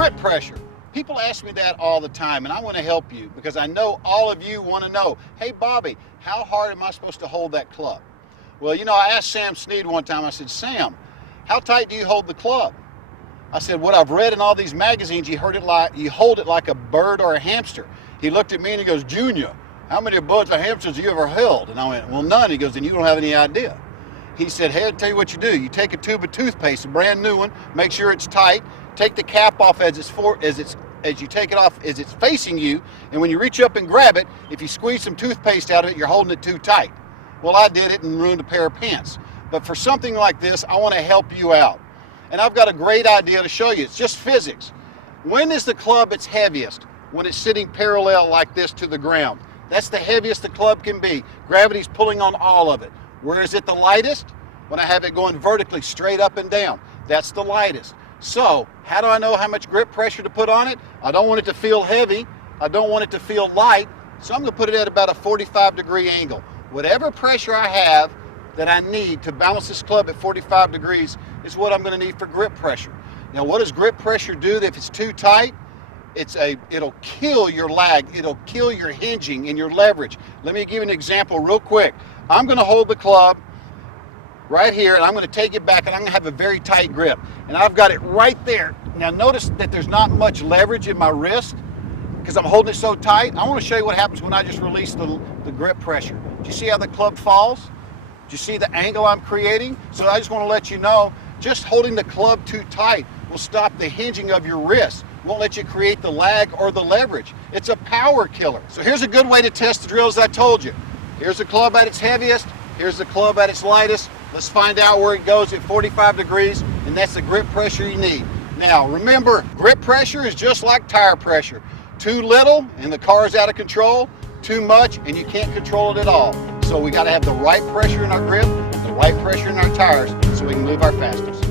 Grip pressure. People ask me that all the time, and I want to help you because I know all of you want to know, hey Bobby, how hard am I supposed to hold that club? Well, you know, I asked Sam Snead one time, I said, Sam, how tight do you hold the club? I said, what I've read in all these magazines, you hold it like a bird or a hamster. He looked at me and he goes, Junior, how many birds or hamsters have you ever held? And I went, well, none. He goes, then you don't have any idea. He said, hey, I'll tell you what you do. You take a tube of toothpaste, a brand new one, make sure it's tight, take the cap off as you take it off as it's facing you, and when you reach up and grab it, if you squeeze some toothpaste out of it, you're holding it too tight. Well, I did it and ruined a pair of pants. But for something like this, I want to help you out. And I've got a great idea to show you. It's just physics. When is the club its heaviest? When it's sitting parallel like this to the ground. That's the heaviest the club can be. Gravity's pulling on all of it. Where is it the lightest? When I have it going vertically, straight up and down. That's the lightest. So, how do I know how much grip pressure to put on it? I don't want it to feel heavy. I don't want it to feel light. So I'm going to put it at about a 45-degree angle. Whatever pressure I have that I need to balance this club at 45 degrees is what I'm going to need for grip pressure. Now, what does grip pressure do if it's too tight? It'll kill your lag. It'll kill your hinging and your leverage. Let me give you an example real quick. I'm going to hold the club right here, and I'm going to take it back, and I'm going to have a very tight grip. And I've got it right there. Now, notice that there's not much leverage in my wrist because I'm holding it so tight. I want to show you what happens when I just release the grip pressure. Do you see how the club falls? Do you see the angle I'm creating? So I just want to let you know, just holding the club too tight will stop the hinging of your wrist. Won't let you create the lag or the leverage. It's a power killer. So here's a good way to test the drill, as I told you. Here's the club at its heaviest. Here's the club at its lightest. Let's find out where it goes at 45 degrees, and that's the grip pressure you need. Now, remember, grip pressure is just like tire pressure. Too little, and the car is out of control. Too much, and you can't control it at all. So we got to have the right pressure in our grip, the right pressure in our tires, so we can move our fastest.